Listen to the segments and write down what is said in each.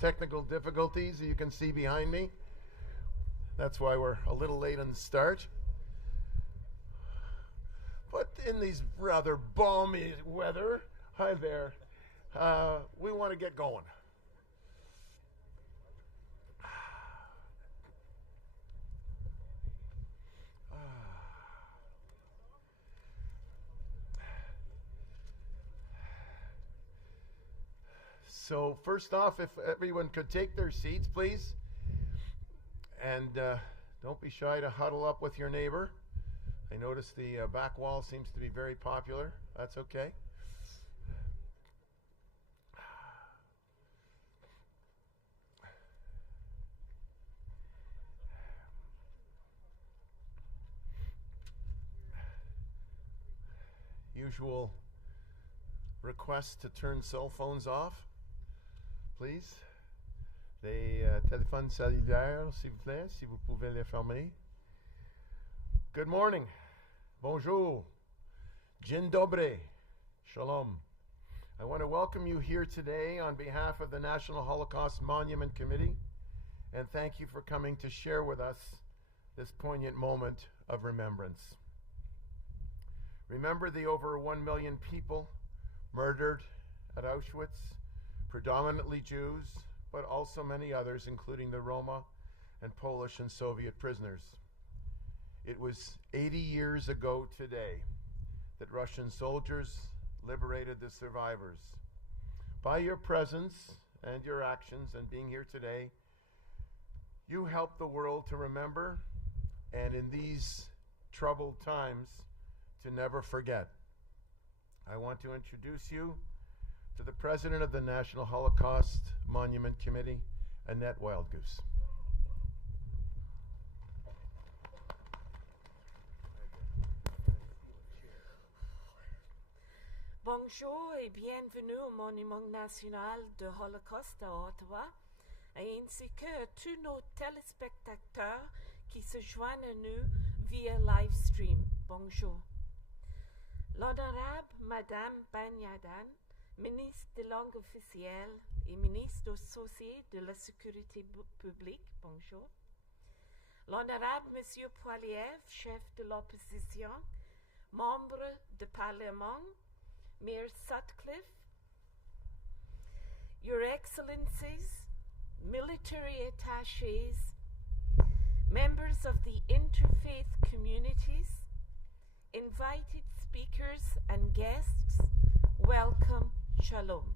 technical difficulties you can see behind me. That's why we're a little late on the start. But in these rather balmy weather, hi there, we want to get going. So first off, if everyone could take their seats, please. And don't be shy to huddle up with your neighbor. I notice the back wall seems to be very popular. That's okay. Usual request to turn cell phones off, please. Les téléphones cellulaires, s'il vous plaît, si vous pouvez les fermer. Good morning. Bonjour. Dzień dobry. Shalom. I want to welcome you here today on behalf of the National Holocaust Monument Committee, and thank you for coming to share with us this poignant moment of remembrance. Remember the over 1 million people murdered at Auschwitz, predominantly Jews, but also many others, including the Roma and Polish and Soviet prisoners. It was 80 years ago today that Russian soldiers liberated the survivors. By your presence and your actions and being here today, you help the world to remember, and in these troubled times, to never forget. I want to introduce you to the President of the National Holocaust Monument Committee, Annette Wildgoose. Bonjour et bienvenue au Monument National de Holocauste à Ottawa, ainsi que à tous nos téléspectateurs qui se joignent à nous via live stream. Bonjour. L'honorable Madame Banyadan, ministre des langues officielles et ministre associé de la sécurité publique, bonjour. L'honorable Monsieur Poiliev, chef de l'opposition, membre du Parlement, Mayor Sutcliffe, Your Excellencies, military attachés, members of the interfaith communities, invited speakers and guests, welcome, shalom.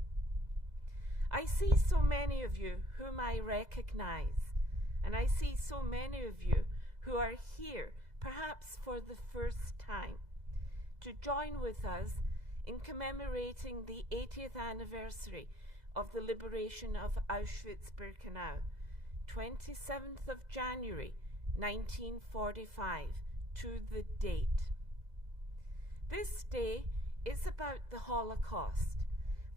I see so many of you whom I recognize, and I see so many of you who are here, perhaps for the first time, to join with us in commemorating the 80th anniversary of the liberation of Auschwitz-Birkenau, 27th of January, 1945, to the date. This day is about the Holocaust.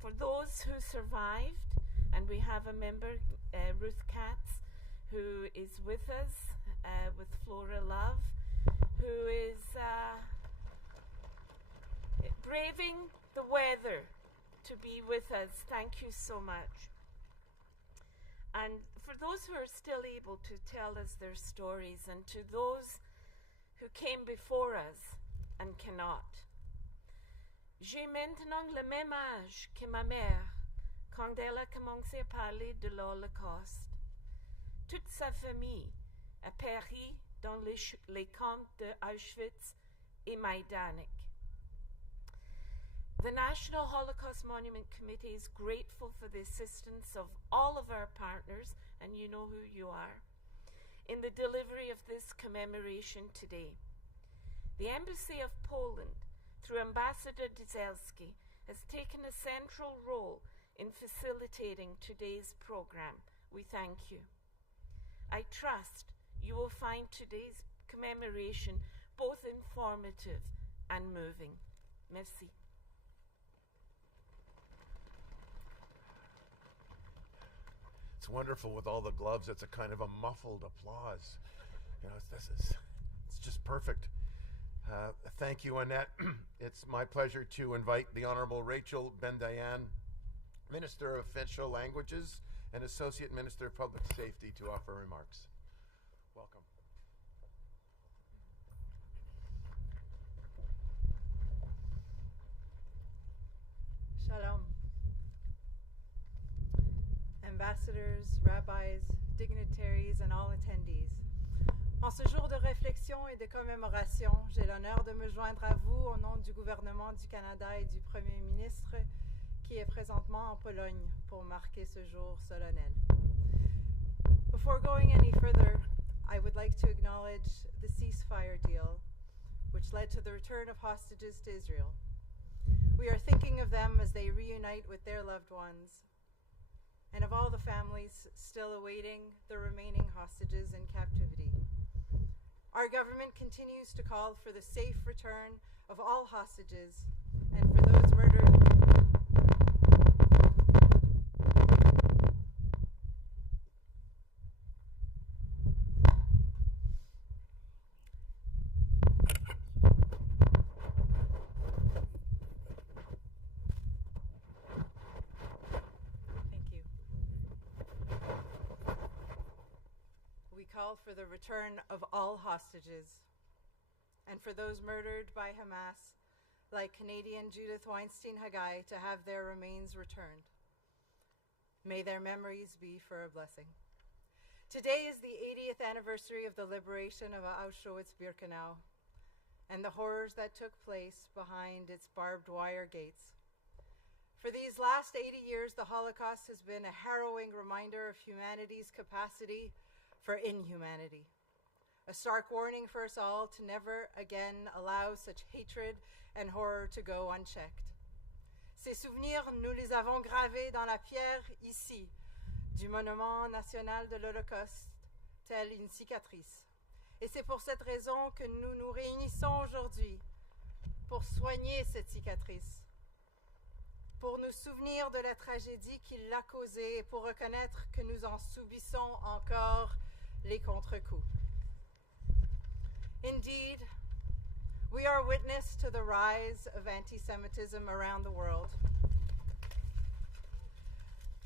For those who survived, and we have a member, Ruth Katz, who is with us, with Flora Love, who is braving the weather to be with us. Thank you so much. And for those who are still able to tell us their stories, and to those who came before us and cannot. J'ai maintenant le même âge que ma mère quand elle a commencé à parler de l'Holocauste. Toute sa famille a péri dans les camps de Auschwitz et Majdanek. The National Holocaust Monument Committee is grateful for the assistance of all of our partners, and you know who you are, in the delivery of this commemoration today. The Embassy of Poland, through Ambassador Dzielski, has taken a central role in facilitating today's program. We thank you. I trust you will find today's commemoration both informative and moving. Merci. It's wonderful with all the gloves. It's a kind of a muffled applause. You know, it's just perfect. Thank you, Annette. It's my pleasure to invite the Honorable Rachel Ben-Dayan, Minister of Official Languages and Associate Minister of Public Safety to offer remarks. Welcome. Shalom. Ambassadors, rabbis, dignitaries, and all attendees. En ce jour de réflexion et de commémoration, j'ai l'honneur de me joindre à vous au nom du gouvernement du Canada et du Premier ministre qui est présentement en Pologne pour marquer ce jour solennel. Before going any further, I would like to acknowledge the ceasefire deal, which led to the return of hostages to Israel. We are thinking of them as they reunite with their loved ones, and of all the families still awaiting the remaining hostages in captivity. Our government continues to call for the safe return of all hostages and for those murdered. Call for the return of all hostages, and for those murdered by Hamas, like Canadian Judith Weinstein-Haggai, to have their remains returned. May their memories be for a blessing. Today is the 80th anniversary of the liberation of Auschwitz-Birkenau and the horrors that took place behind its barbed wire gates. For these last 80 years, the Holocaust has been a harrowing reminder of humanity's capacity for inhumanity, a stark warning for us all to never again allow such hatred and horror to go unchecked. Ces souvenirs, nous les avons gravés dans la pierre ici, du Monument national de l'Holocauste, telle une cicatrice. Et c'est pour cette raison que nous nous réunissons aujourd'hui, pour soigner cette cicatrice, pour nous souvenir de la tragédie qui l'a causée et pour reconnaître que nous en subissons encore les contre-coups. Indeed, we are witness to the rise of anti-Semitism around the world.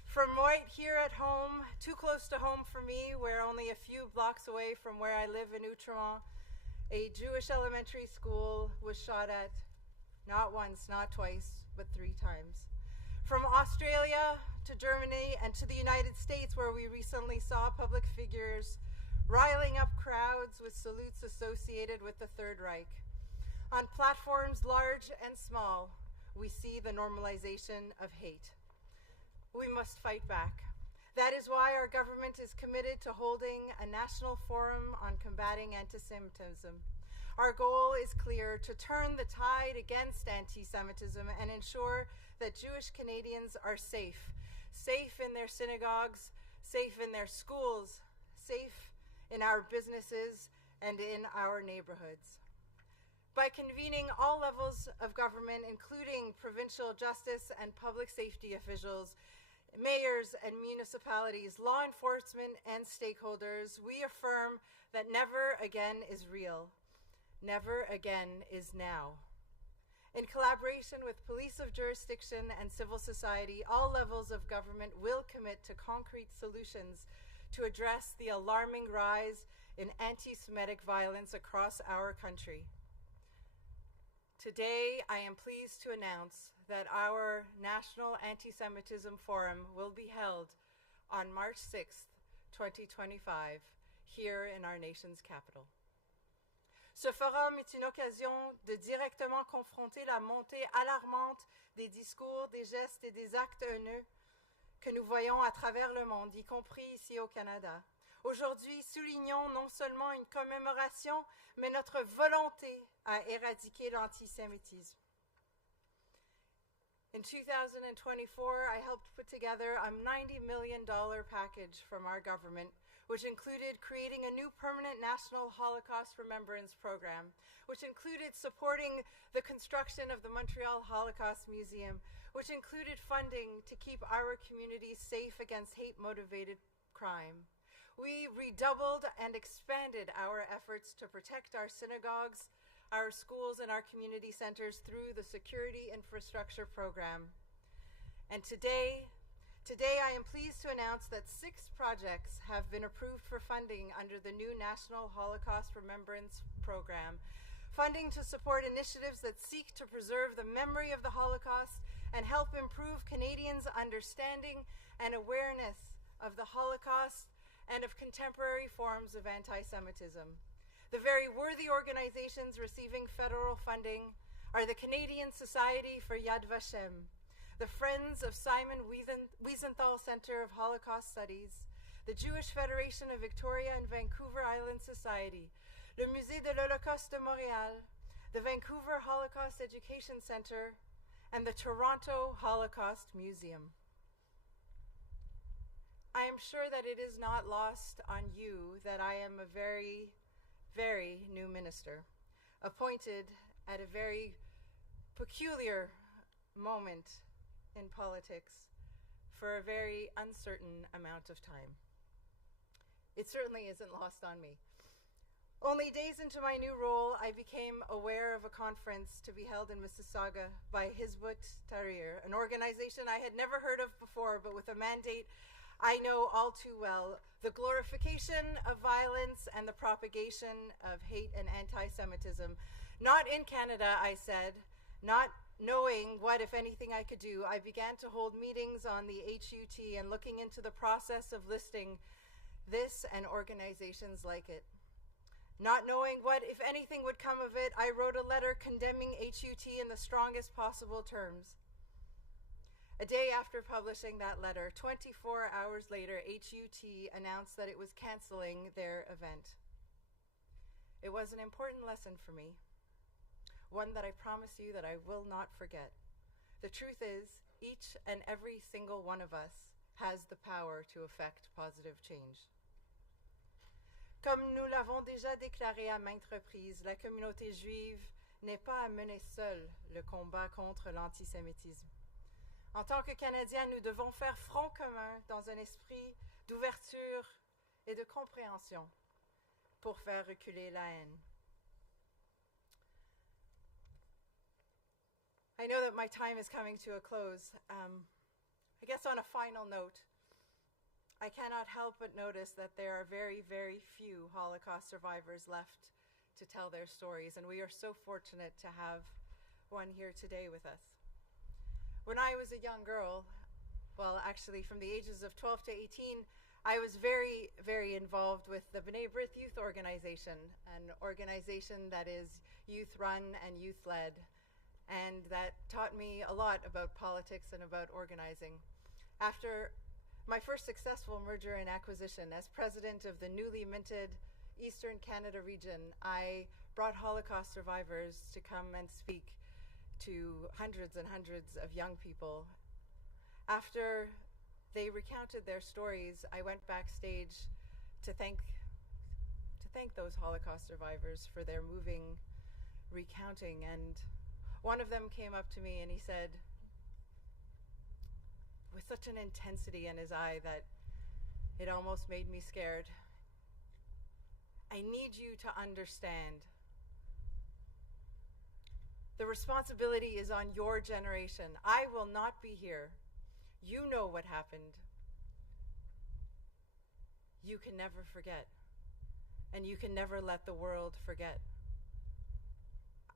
From right here at home, too close to home for me, where only a few blocks away from where I live in Outremont, a Jewish elementary school was shot at not once, not twice, but 3 times. From Australia to Germany and to the United States, where we recently saw public figures riling up crowds with salutes associated with the Third Reich. On platforms large and small, we see the normalization of hate. We must fight back. That is why our government is committed to holding a national forum on combating anti-Semitism. Our goal is clear: to turn the tide against anti-Semitism and ensure that Jewish Canadians are safe. Safe in their synagogues, safe in their schools, safe in our businesses and in our neighborhoods. By convening all levels of government, including provincial justice and public safety officials, mayors and municipalities, law enforcement and stakeholders, we affirm that never again is real. Never again is now. In collaboration with police of jurisdiction and civil society, all levels of government will commit to concrete solutions to address the alarming rise in anti-Semitic violence across our country. Today, I am pleased to announce that our National Anti-Semitism Forum will be held on March 6th, 2025, here in our nation's capital. Ce forum est une occasion de directement confronter la montée alarmante des discours, des gestes et des actes haineux que nous voyons à travers le monde, y compris ici au Canada. Aujourd'hui, soulignons non seulement une commémoration, mais notre volonté à éradiquer l'antisémitisme. In 2024, I helped put together a $90 million package from our government, which included creating a new permanent National Holocaust Remembrance program, which included supporting the construction of the Montreal Holocaust Museum, which included funding to keep our communities safe against hate-motivated crime. We redoubled and expanded our efforts to protect our synagogues, our schools, and our community centers through the Security Infrastructure Program. And today Today, I am pleased to announce that 6 projects have been approved for funding under the new National Holocaust Remembrance program, funding to support initiatives that seek to preserve the memory of the Holocaust and help improve Canadians' understanding and awareness of the Holocaust and of contemporary forms of anti-Semitism. The very worthy organizations receiving federal funding are the Canadian Society for Yad Vashem, the Friends of Simon Wiesenthal Center of Holocaust Studies, the Jewish Federation of Victoria and Vancouver Island Society, le Musée de l'Holocauste de Montréal, the Vancouver Holocaust Education Center, and the Toronto Holocaust Museum. I am sure that it is not lost on you that I am a very, very new minister, appointed at a very peculiar moment in politics for a very uncertain amount of time. It certainly isn't lost on me. Only days into my new role, I became aware of a conference to be held in Mississauga by Hizbut Tahrir, an organization I had never heard of before, but with a mandate I know all too well: the glorification of violence and the propagation of hate and anti-Semitism. Not in Canada, I said. Not knowing what, if anything, I could do, I began to hold meetings on the HUT and looking into the process of listing this and organizations like it. Not knowing what, if anything, would come of it, I wrote a letter condemning HUT in the strongest possible terms. A day after publishing that letter, 24 hours later, HUT announced that it was canceling their event. It was an important lesson for me, one that I promise you that I will not forget. The truth is, each and every single one of us has the power to effect positive change. Comme nous l'avons déjà déclaré à maintes reprises, la communauté juive n'est pas à mener seule le combat contre l'antisémitisme. En tant que Canadiens, nous devons faire front commun dans un esprit d'ouverture et de compréhension pour faire reculer la haine. I know that my time is coming to a close. I guess on a final note, I cannot help but notice that there are very, very few Holocaust survivors left to tell their stories, and we are so fortunate to have one here today with us. When I was a young girl, well, actually from the ages of 12 to 18, I was very, very involved with the B'nai B'rith Youth Organization, an organization that is youth-run and youth-led, and that taught me a lot about politics and about organizing. After my first successful merger and acquisition as president of the newly minted Eastern Canada region, I brought Holocaust survivors to come and speak to hundreds and hundreds of young people. After they recounted their stories, I went backstage to thank those Holocaust survivors for their moving recounting, and one of them came up to me and he said, with such an intensity in his eye that it almost made me scared, I need you to understand. The responsibility is on your generation. I will not be here. You know what happened. You can never forget, and you can never let the world forget.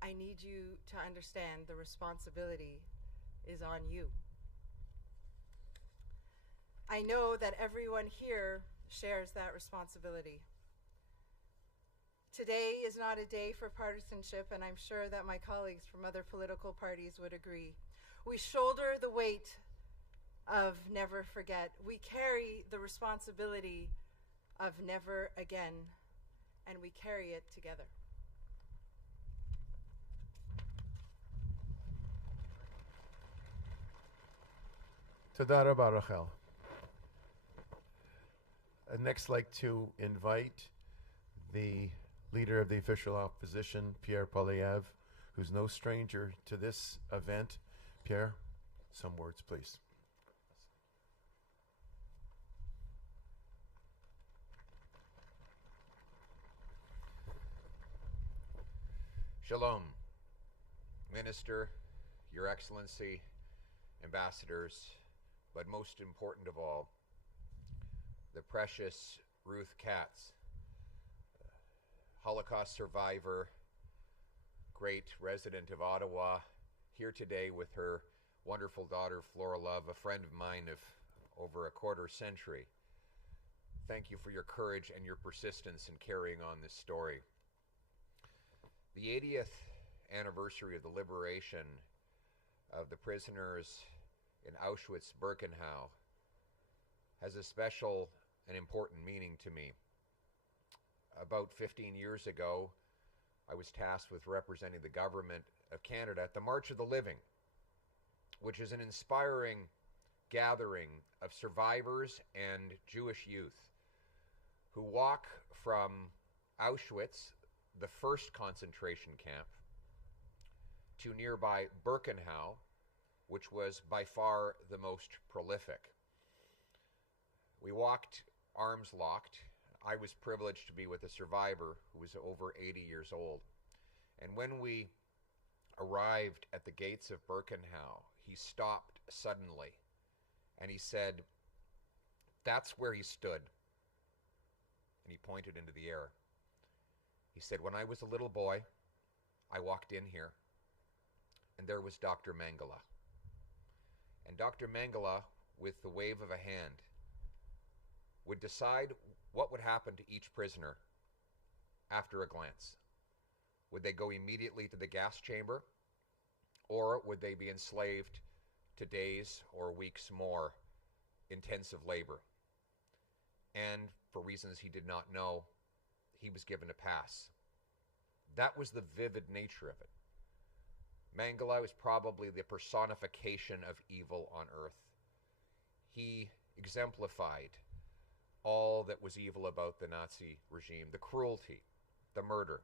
I need you to understand the responsibility is on you. I know that everyone here shares that responsibility. Today is not a day for partisanship, and I'm sure that my colleagues from other political parties would agree. We shoulder the weight of never forget. We carry the responsibility of never again, and we carry it together. Toda rabba, Rachel. I'd next like to invite the leader of the official opposition, Pierre Poilievre, who's no stranger to this event. Pierre, some words, please. Shalom, Minister, Your Excellency, ambassadors, but most important of all, the precious Ruth Katz, Holocaust survivor, great resident of Ottawa, here today with her wonderful daughter, Flora Love, a friend of mine of over a quarter century. Thank you for your courage and your persistence in carrying on this story. The 80th anniversary of the liberation of the prisoners in Auschwitz-Birkenau has a special and important meaning to me. About 15 years ago, I was tasked with representing the government of Canada at the March of the Living, which is an inspiring gathering of survivors and Jewish youth who walk from Auschwitz, the first concentration camp, to nearby Birkenau, which was by far the most prolific. We walked arms locked. I was privileged to be with a survivor who was over 80 years old. And when we arrived at the gates of Birkenau, he stopped suddenly and he said, "That's where he stood." And he pointed into the air. He said, "When I was a little boy, I walked in here, and there was Dr. Mengele." And Dr. Mengele, with the wave of a hand, would decide what would happen to each prisoner after a glance. Would they go immediately to the gas chamber, or would they be enslaved to days or weeks more intensive labor? And for reasons he did not know, he was given a pass. That was the vivid nature of it. Mengele was probably the personification of evil on earth. He exemplified all that was evil about the Nazi regime, the cruelty, the murder,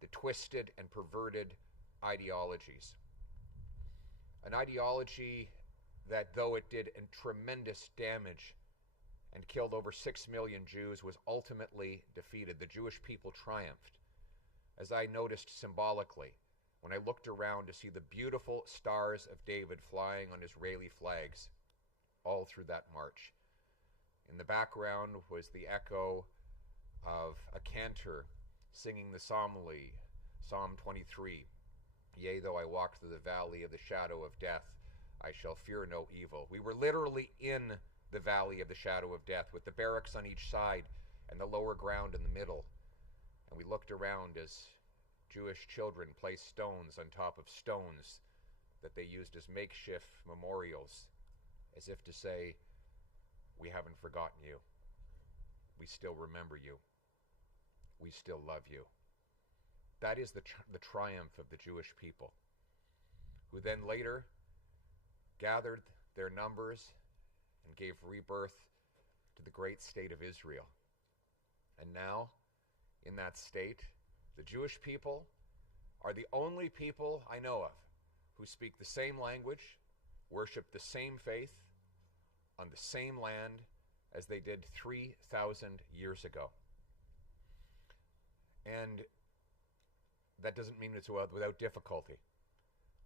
the twisted and perverted ideologies. An ideology that, though it did tremendous damage and killed over 6 million Jews, was ultimately defeated. The Jewish people triumphed. As I noticed symbolically, when I looked around to see the beautiful stars of David flying on Israeli flags all through that march. In the background was the echo of a cantor singing the psalmody, Psalm 23. "Yea, though I walk through the valley of the shadow of death, I shall fear no evil." We were literally in the valley of the shadow of death, with the barracks on each side and the lower ground in the middle. And we looked around as Jewish children placed stones on top of stones that they used as makeshift memorials, as if to say, "We haven't forgotten you. We still remember you. We still love you." That is the triumph of the Jewish people, who then later gathered their numbers and gave rebirth to the great state of Israel. And now, in that state, the Jewish people are the only people I know of who speak the same language, worship the same faith, on the same land as they did 3,000 years ago. And that doesn't mean it's without difficulty.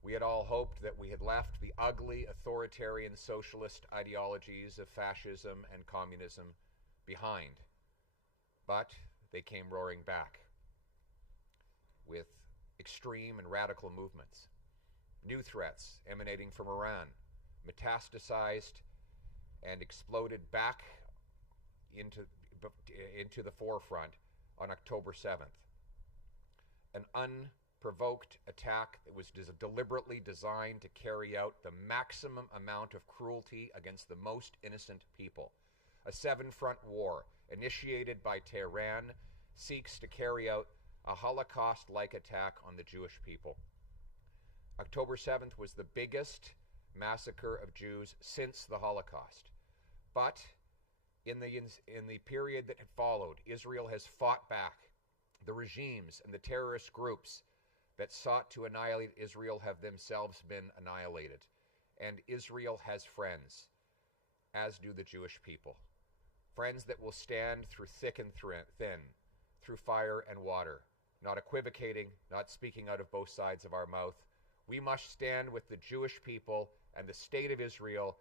We had all hoped that we had left the ugly, authoritarian, socialist ideologies of fascism and communism behind. But they came roaring back with extreme and radical movements. New threats emanating from Iran metastasized and exploded back into the forefront on October 7th. An unprovoked attack that was deliberately designed to carry out the maximum amount of cruelty against the most innocent people. A seven-front war initiated by Tehran seeks to carry out a Holocaust-like attack on the Jewish people. October 7th was the biggest massacre of Jews since the Holocaust. But in the period that had followed, Israel has fought back. The regimes and the terrorist groups that sought to annihilate Israel have themselves been annihilated. And Israel has friends, as do the Jewish people. Friends that will stand through thick and thin, through fire and water, not equivocating, not speaking out of both sides of our mouth. We must stand with the Jewish people and the state of Israel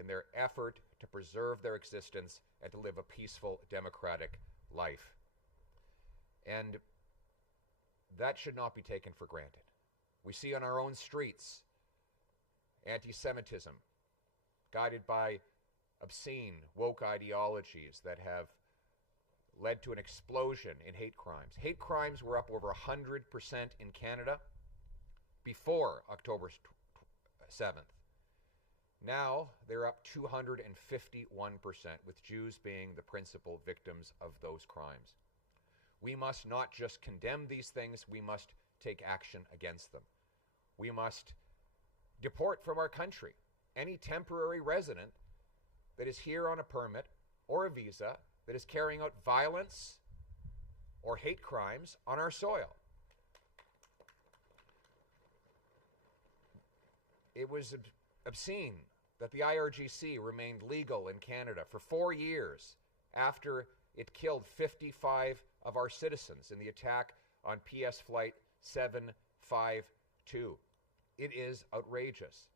in their effort to preserve their existence and to live a peaceful, democratic life. And that should not be taken for granted. We see on our own streets anti-Semitism, guided by obscene, woke ideologies that have led to an explosion in hate crimes. Hate crimes were up over 100% in Canada before October 7th. Now they're up 251%, with Jews being the principal victims of those crimes. We must not just condemn these things, we must take action against them. We must deport from our country any temporary resident that is here on a permit or a visa that is carrying out violence or hate crimes on our soil. It was obscene that the IRGC remained legal in Canada for 4 years after it killed 55 of our citizens in the attack on PS Flight 752. It is outrageous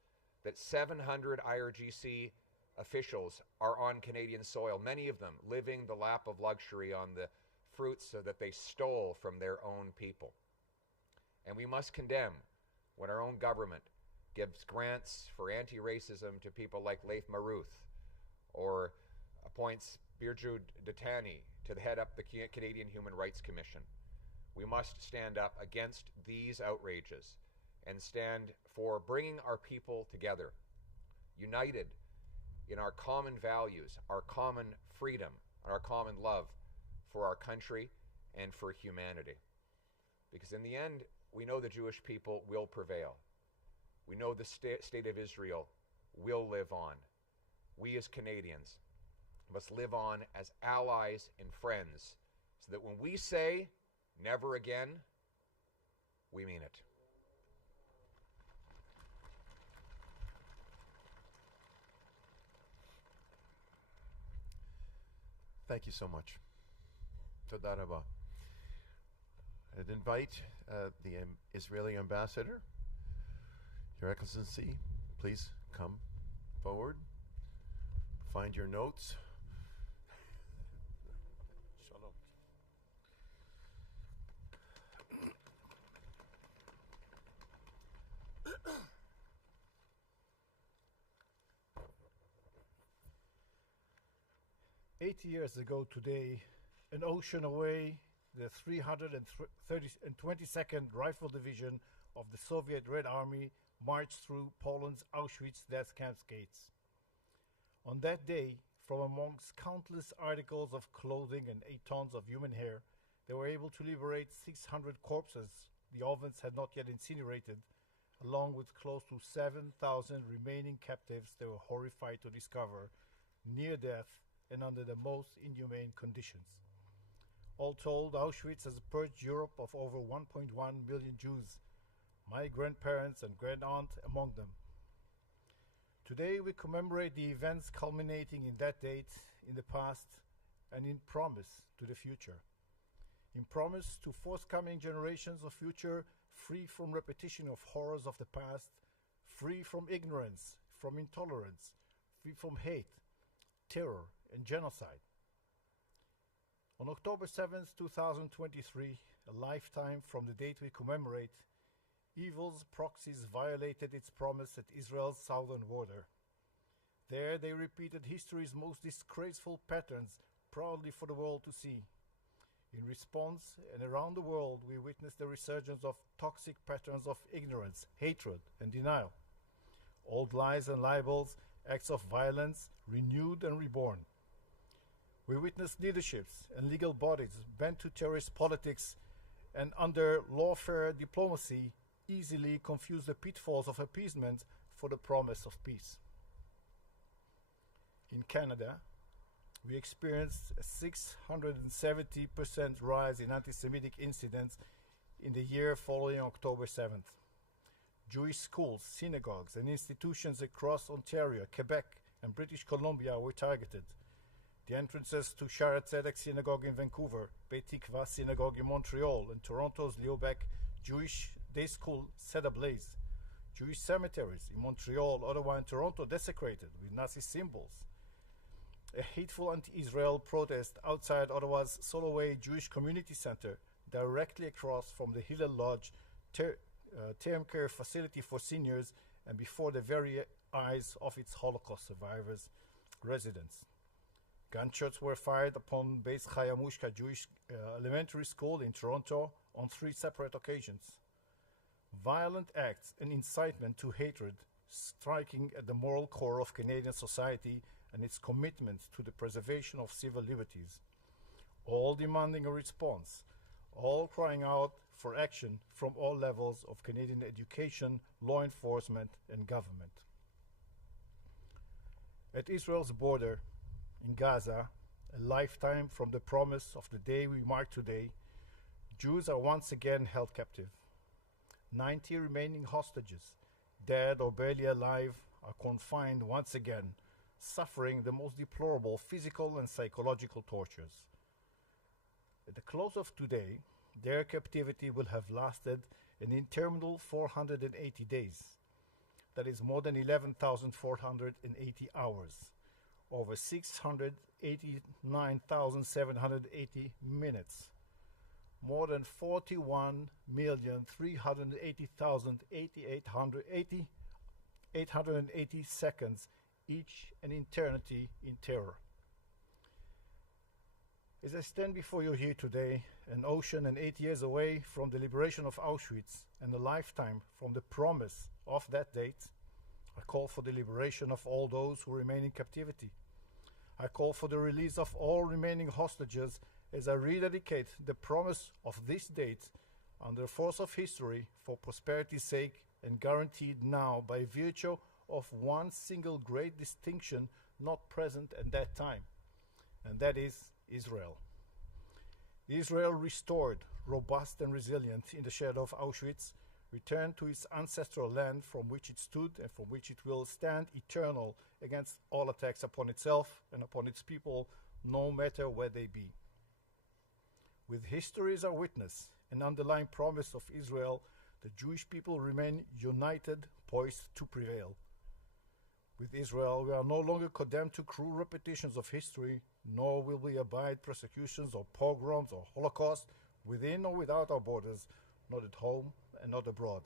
that 700 IRGC officials are on Canadian soil, many of them living the lap of luxury on the fruits that they stole from their own people. And we must condemn when our own government gives grants for anti-racism to people like Leif Maruth, or appoints Birju Datani to head up the Canadian Human Rights Commission. We must stand up against these outrages and stand for bringing our people together, united in our common values, our common freedom, and our common love for our country and for humanity. Because in the end, we know the Jewish people will prevail. We know the state of Israel will live on. We as Canadians must live on as allies and friends, so that when we say never again, we mean it. Thank you so much. Toda raba. I'd invite the Israeli ambassador, Your Excellency, please come forward. Find your notes. Shalom. 80 years ago today, an ocean away, the 322nd Rifle Division of the Soviet Red Army marched through Poland's Auschwitz death camp's gates. On that day, from amongst countless articles of clothing and 8 tons of human hair, they were able to liberate 600 corpses the ovens had not yet incinerated, along with close to 7,000 remaining captives they were horrified to discover near death and under the most inhumane conditions. All told, Auschwitz has purged Europe of over 1.1 million Jews, my grandparents and grand-aunt among them. Today we commemorate the events culminating in that date in the past and in promise to the future. In promise to forthcoming generations of future free from repetition of horrors of the past, free from ignorance, from intolerance, free from hate, terror, and genocide. On October 7th, 2023, a lifetime from the date we commemorate, evil's proxies violated its promise at Israel's southern border. There they repeated history's most disgraceful patterns proudly for the world to see. In response, and around the world, we witnessed the resurgence of toxic patterns of ignorance, hatred, and denial. Old lies and libels, acts of violence, renewed and reborn. We witnessed leaderships and legal bodies bent to terrorist politics and under lawfare diplomacy easily confuse the pitfalls of appeasement for the promise of peace. In Canada, we experienced a 670% rise in anti-Semitic incidents in the year following October 7th. Jewish schools, synagogues, and institutions across Ontario, Quebec, and British Columbia were targeted. The entrances to Shaare Zedek Synagogue in Vancouver, Beit Tikva Synagogue in Montreal, and Toronto's Leobec Jewish Day School set ablaze. Jewish cemeteries in Montreal, Ottawa, and Toronto desecrated with Nazi symbols. A hateful anti-Israel protest outside Ottawa's Soloway Jewish Community Center, directly across from the Hillel Lodge term care facility for seniors and before the very eyes of its Holocaust survivors residents. Gunshots were fired upon Beis Chayamushka Jewish Elementary School in Toronto on 3 separate occasions. Violent acts and incitement to hatred, striking at the moral core of Canadian society and its commitment to the preservation of civil liberties, all demanding a response, all crying out for action from all levels of Canadian education, law enforcement, and government. At Israel's border in Gaza, a lifetime from the promise of the day we mark today, Jews are once again held captive. 90 remaining hostages, dead or barely alive, are confined once again, suffering the most deplorable physical and psychological tortures. At the close of today, their captivity will have lasted an interminable 480 days. That is more than 11,480 hours, over 689,780 minutes, more than 41,380,880 seconds, each an eternity in terror. As I stand before you here today, an ocean and 8 years away from the liberation of Auschwitz and a lifetime from the promise of that date, I call for the liberation of all those who remain in captivity. I call for the release of all remaining hostages as I rededicate the promise of this date under the force of history for prosperity's sake and guaranteed now by virtue of one single great distinction not present at that time, and that is Israel. Israel restored, robust and resilient in the shadow of Auschwitz, returned to its ancestral land from which it stood and from which it will stand eternal against all attacks upon itself and upon its people, no matter where they be. With history as our witness and underlying promise of Israel, the Jewish people remain united, poised to prevail. With Israel, we are no longer condemned to cruel repetitions of history, nor will we abide persecutions or pogroms or Holocaust within or without our borders, not at home and not abroad.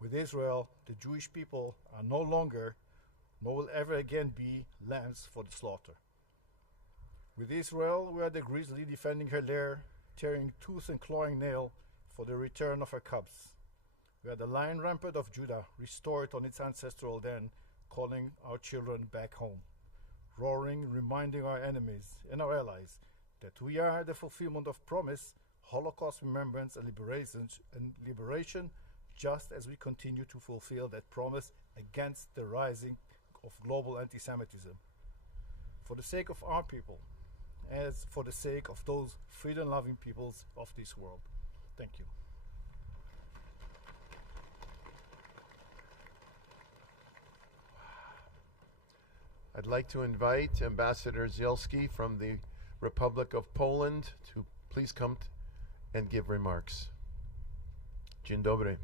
With Israel, the Jewish people are no longer, nor will ever again be, lambs for the slaughter. With Israel, we are the grizzly defending her lair, tearing tooth and clawing nail for the return of her cubs. We are the lion rampart of Judah, restored on its ancestral den, calling our children back home, roaring, reminding our enemies and our allies that we are the fulfillment of promise, Holocaust remembrance and liberation, just as we continue to fulfill that promise against the rising of global anti-Semitism. For the sake of our people, as for the sake of those freedom-loving peoples of this world. Thank you. I'd like to invite Ambassador Zielski from the Republic of Poland to please come and give remarks. Dzień dobry.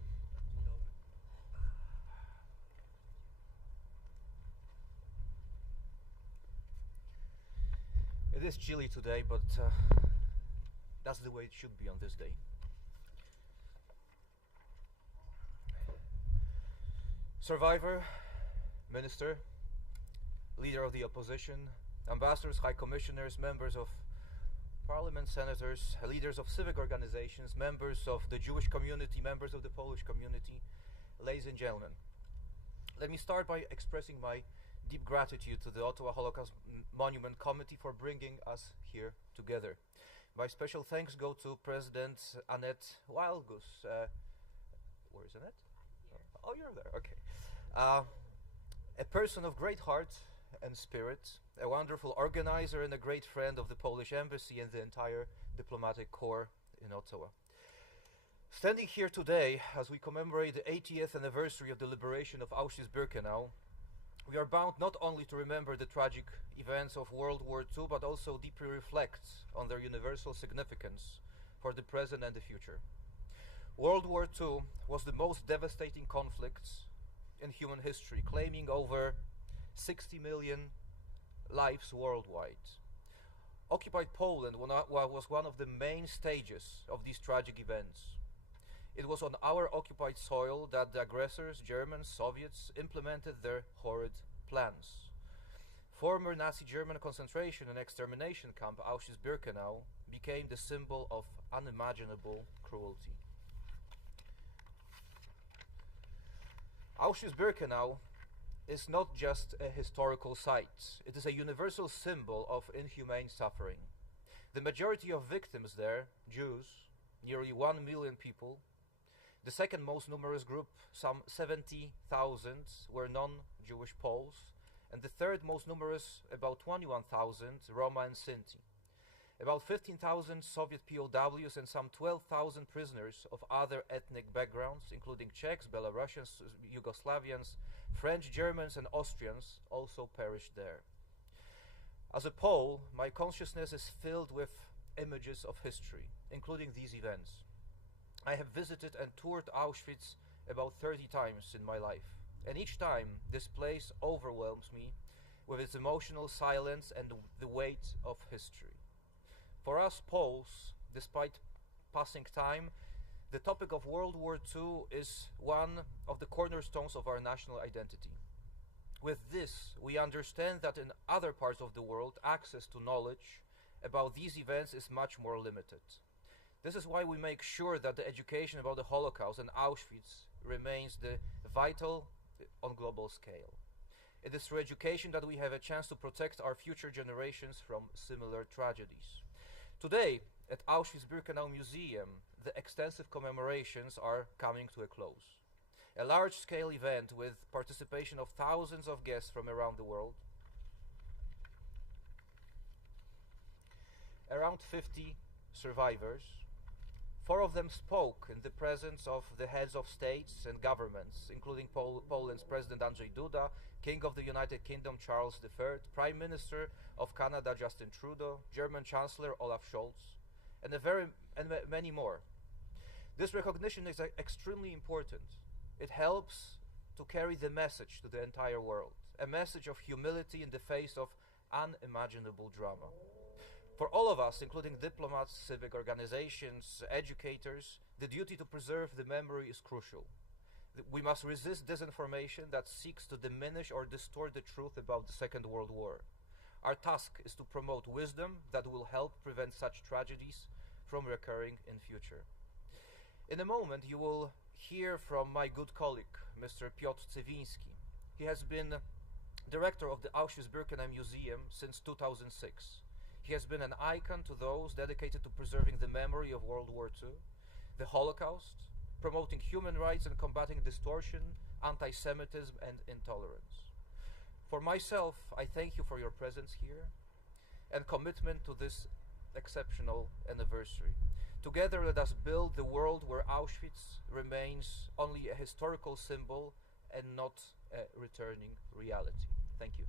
It is chilly today, but that's the way it should be on this day. Survivor, minister, leader of the opposition, ambassadors, high commissioners, members of parliament, senators, leaders of civic organizations, members of the Jewish community, members of the Polish community, ladies and gentlemen. Let me start by expressing my deep gratitude to the Ottawa Holocaust Monument Committee for bringing us here together. My special thanks go to President Annette Wildgoose. Where is Annette? Oh, you're there, okay. A person of great heart and spirit, a wonderful organizer and a great friend of the Polish Embassy and the entire diplomatic corps in Ottawa. Standing here today as we commemorate the 80th anniversary of the liberation of Auschwitz-Birkenau, we are bound not only to remember the tragic events of World War II, but also deeply reflect on their universal significance for the present and the future. World War II was the most devastating conflict in human history, claiming over 60 million lives worldwide. Occupied Poland was one of the main stages of these tragic events. It was on our occupied soil that the aggressors, Germans, Soviets, implemented their horrid plans. Former Nazi German concentration and extermination camp Auschwitz-Birkenau became the symbol of unimaginable cruelty. Auschwitz-Birkenau is not just a historical site, it is a universal symbol of inhumane suffering. The majority of victims there, Jews, nearly 1 million people. The second most numerous group, some 70,000, were non-Jewish Poles, and the third most numerous, about 21,000, Roma and Sinti. About 15,000 Soviet POWs and some 12,000 prisoners of other ethnic backgrounds, including Czechs, Belarusians, Yugoslavians, French, Germans and Austrians, also perished there. As a Pole, my consciousness is filled with images of history, including these events. I have visited and toured Auschwitz about 30 times in my life, and each time this place overwhelms me with its emotional silence and the weight of history. For us Poles, despite passing time, the topic of World War II is one of the cornerstones of our national identity. With this, we understand that in other parts of the world, access to knowledge about these events is much more limited. This is why we make sure that the education about the Holocaust and Auschwitz remains vital on global scale. It is through education that we have a chance to protect our future generations from similar tragedies. Today, at Auschwitz-Birkenau Museum, the extensive commemorations are coming to a close. A large-scale event with participation of thousands of guests from around the world. Around 50 survivors. 4 of them spoke in the presence of the heads of states and governments, including Poland's President Andrzej Duda, King of the United Kingdom Charles III, Prime Minister of Canada Justin Trudeau, German Chancellor Olaf Scholz, and many more. This recognition is extremely important. It helps to carry the message to the entire world, a message of humility in the face of unimaginable drama. For all of us, including diplomats, civic organizations, educators, the duty to preserve the memory is crucial. We must resist disinformation that seeks to diminish or distort the truth about the Second World War. Our task is to promote wisdom that will help prevent such tragedies from recurring in future. In a moment, you will hear from my good colleague, Mr. Piotr Cewiński. He has been director of the Auschwitz-Birkenau Museum since 2006. He has been an icon to those dedicated to preserving the memory of World War II, the Holocaust, promoting human rights and combating distortion, anti-Semitism and intolerance. For myself, I thank you for your presence here and commitment to this exceptional anniversary. Together, let us build the world where Auschwitz remains only a historical symbol and not a returning reality. Thank you.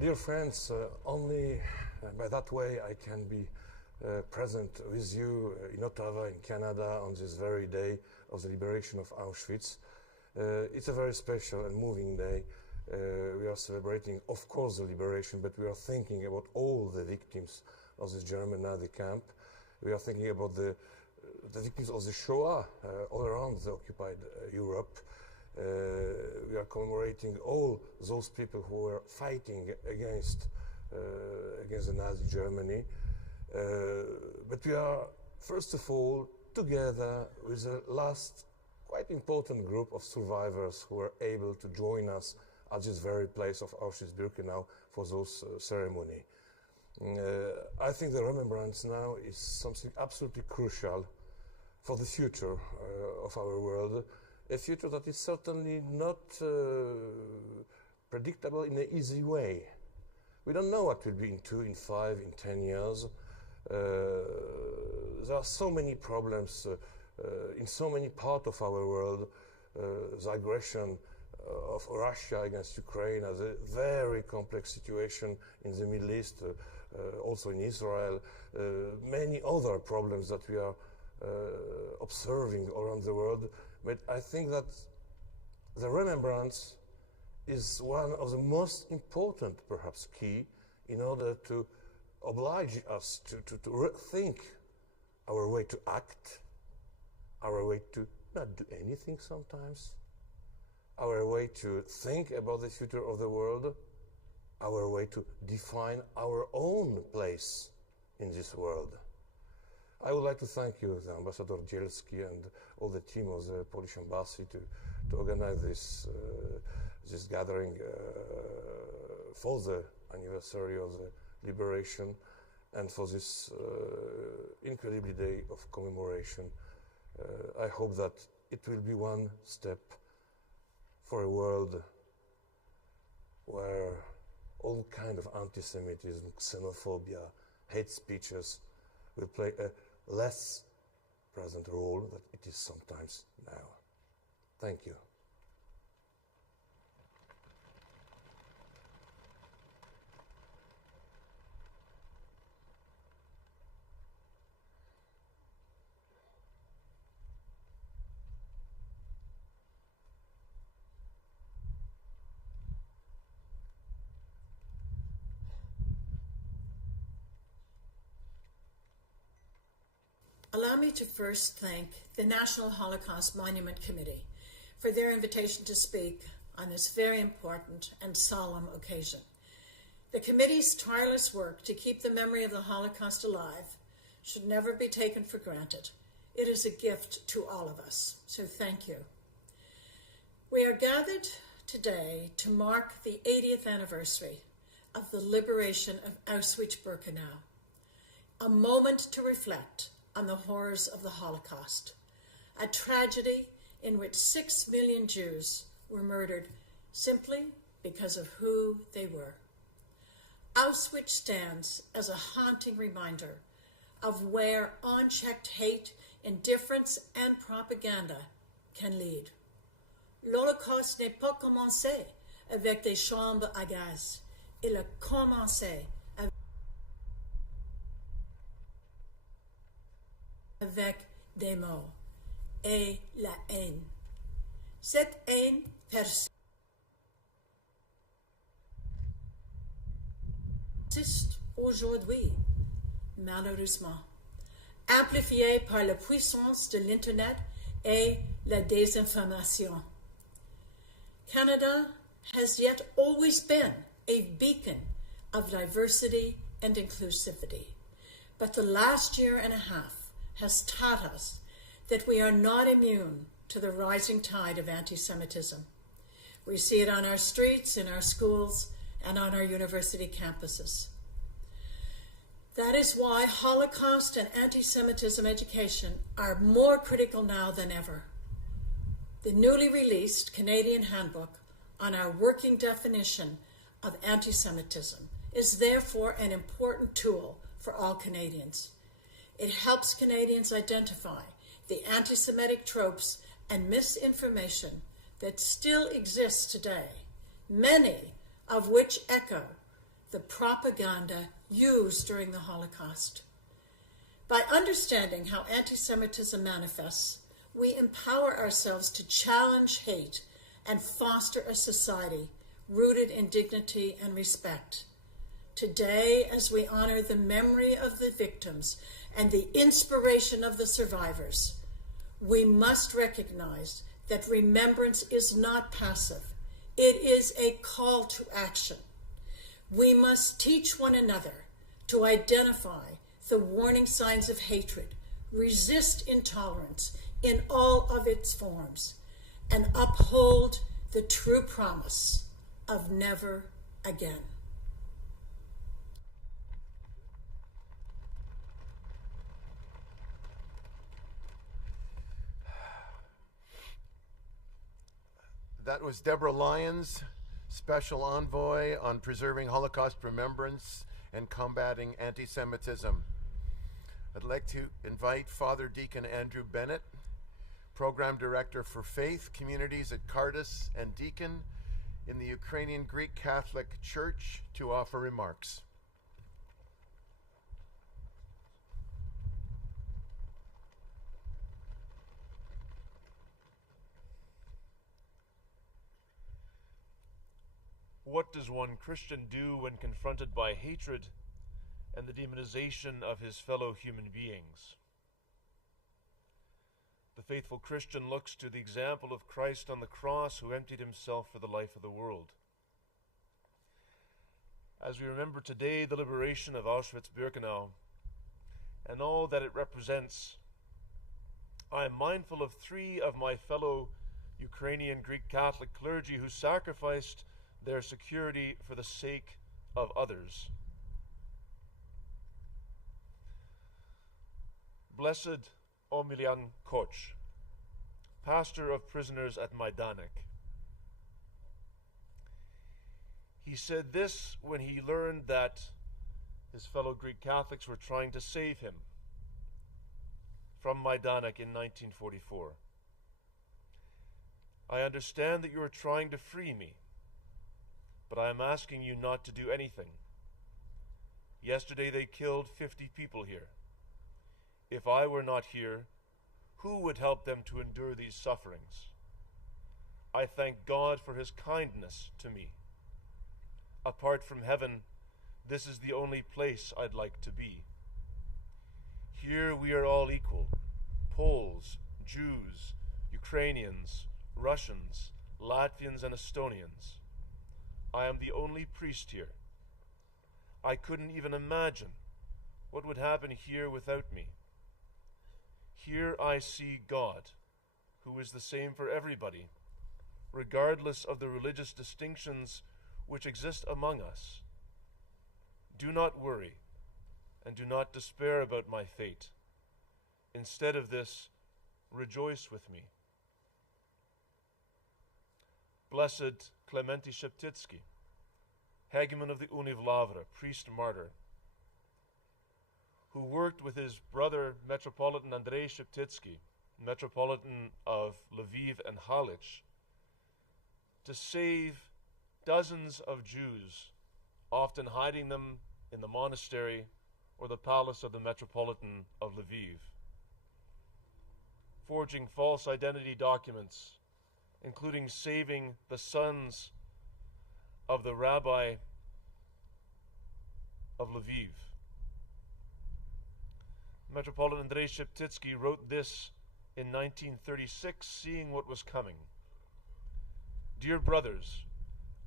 Dear friends, only by that way I can be present with you in Ottawa, in Canada, on this very day of the liberation of Auschwitz. It's a very special and moving day. We are celebrating, of course, the liberation, but we are thinking about all the victims of the German Nazi camp. We are thinking about the victims of the Shoah all around the occupied Europe. We are commemorating all those people who were fighting against the Nazi Germany. But we are, first of all, together with the last quite important group of survivors who were able to join us at this very place of Auschwitz-Birkenau for those ceremony. I think the remembrance now is something absolutely crucial for the future of our world, a future that is certainly not predictable in an easy way. We don't know what will be in 2, in 5, in 10 years. There are so many problems in so many parts of our world. The aggression of Russia against Ukraine, as a very complex situation in the Middle East, also in Israel, many other problems that we are observing around the world. But I think that the remembrance is one of the most important, perhaps, key in order to oblige us to rethink our way to act, our way to not do anything sometimes, our way to think about the future of the world, our way to define our own place in this world. I would like to thank you, the Ambassador Dzielski, and all the team of the Polish Embassy to organize this gathering for the anniversary of the liberation and for this incredible day of commemoration. I hope that it will be one step for a world where all kind of anti-Semitism, xenophobia, hate speeches will play a less present role than it is sometimes now. Thank you. Allow me to first thank the National Holocaust Monument Committee for their invitation to speak on this very important and solemn occasion. The committee's tireless work to keep the memory of the Holocaust alive should never be taken for granted. It is a gift to all of us, so thank you. We are gathered today to mark the 80th anniversary of the liberation of Auschwitz-Birkenau, a moment to reflect on the horrors of the Holocaust, a tragedy in which 6 million Jews were murdered simply because of who they were. Auschwitz stands as a haunting reminder of where unchecked hate, indifference, and propaganda can lead. L'Holocauste n'est pas commencé avec des chambres à gaz. Il a commencé avec des mots et la haine. Cette haine persiste aujourd'hui, malheureusement, amplifiée par la puissance de l'Internet et la désinformation. Canada has yet always been a beacon of diversity and inclusivity, but the last year and a half has taught us that we are not immune to the rising tide of anti-Semitism. We see it on our streets, in our schools, and on our university campuses. That is why Holocaust and anti-Semitism education are more critical now than ever. The newly released Canadian Handbook on our working definition of anti-Semitism is therefore an important tool for all Canadians. It helps Canadians identify the anti-Semitic tropes and misinformation that still exists today, many of which echo the propaganda used during the Holocaust. By understanding how anti-Semitism manifests, we empower ourselves to challenge hate and foster a society rooted in dignity and respect. Today, as we honor the memory of the victims and the inspiration of the survivors, we must recognize that remembrance is not passive. It is a call to action. We must teach one another to identify the warning signs of hatred, resist intolerance in all of its forms, and uphold the true promise of never again. That was Deborah Lyons, Special Envoy on Preserving Holocaust Remembrance and Combating Anti-Semitism. I'd like to invite Father Deacon Andrew Bennett, Program Director for Faith Communities at Cardis and Deacon in the Ukrainian Greek Catholic Church, to offer remarks. what does one Christian do when confronted by hatred and the demonization of his fellow human beings? The faithful Christian looks to the example of Christ on the cross, who emptied himself for the life of the world. As we remember today the liberation of Auschwitz-Birkenau and all that it represents, I am mindful of 3 of my fellow Ukrainian Greek Catholic clergy who sacrificed their security for the sake of others. Blessed Omilian Koch, pastor of prisoners at Majdanek. He said this when he learned that his fellow Greek Catholics were trying to save him from Majdanek in 1944. I understand that you are trying to free me, but I am asking you not to do anything. Yesterday they killed 50 people here. If I were not here, who would help them to endure these sufferings? I thank God for his kindness to me. Apart from heaven, this is the only place I'd like to be. Here we are all equal: Poles, Jews, Ukrainians, Russians, Latvians, and Estonians. I am the only priest here. I couldn't even imagine what would happen here without me. Here I see God, who is the same for everybody, regardless of the religious distinctions which exist among us. Do not worry, and do not despair about my fate. Instead of this, rejoice with me. Blessed Clementi Sheptitsky, hegumen of the Univlavra, priest martyr, who worked with his brother Metropolitan Andrei Sheptitsky, Metropolitan of Lviv and Halich, to save dozens of Jews, often hiding them in the monastery or the palace of the Metropolitan of Lviv, forging false identity documents, including saving the sons of the rabbi of Lviv. Metropolitan Andrei Sheptitsky wrote this in 1936, seeing what was coming. Dear brothers,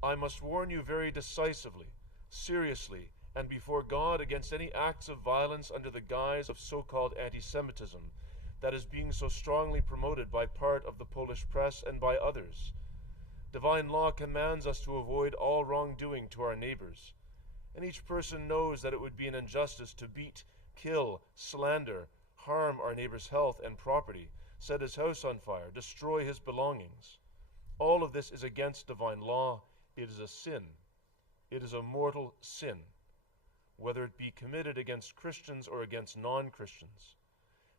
I must warn you very decisively, seriously, and before God against any acts of violence under the guise of so-called anti-Semitism that is being so strongly promoted by part of the Polish press and by others. Divine law commands us to avoid all wrongdoing to our neighbors, and each person knows that it would be an injustice to beat, kill, slander, harm our neighbor's health and property, set his house on fire, destroy his belongings. All of this is against divine law. It is a sin. It is a mortal sin, whether it be committed against Christians or against non-Christians.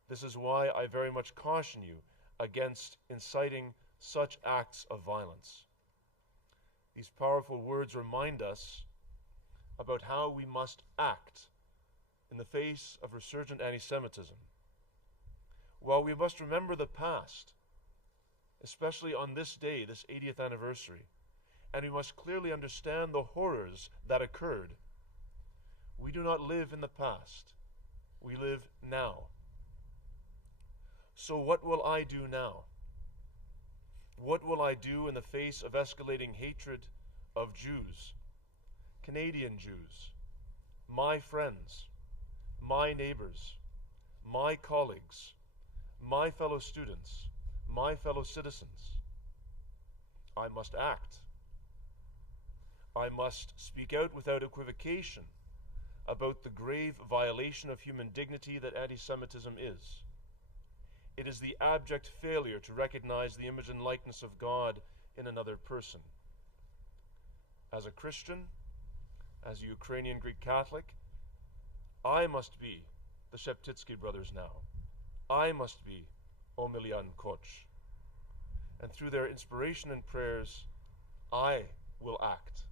This is why I very much caution you against inciting such acts of violence. These powerful words remind us about how we must act in the face of resurgent anti-Semitism. While we must remember the past, especially on this day, this 80th anniversary, and we must clearly understand the horrors that occurred, we do not live in the past. We live now. So what will I do now? What will I do in the face of escalating hatred of Jews, Canadian Jews, my friends, my neighbors, my colleagues, my fellow students, my fellow citizens? I must act. I must speak out without equivocation about the grave violation of human dignity that anti-Semitism is. It is the abject failure to recognize the image and likeness of God in another person. As a Christian, as a Ukrainian Greek Catholic, I must be the Sheptitsky brothers now. I must be Omilian Koch. And through their inspiration and prayers, I will act.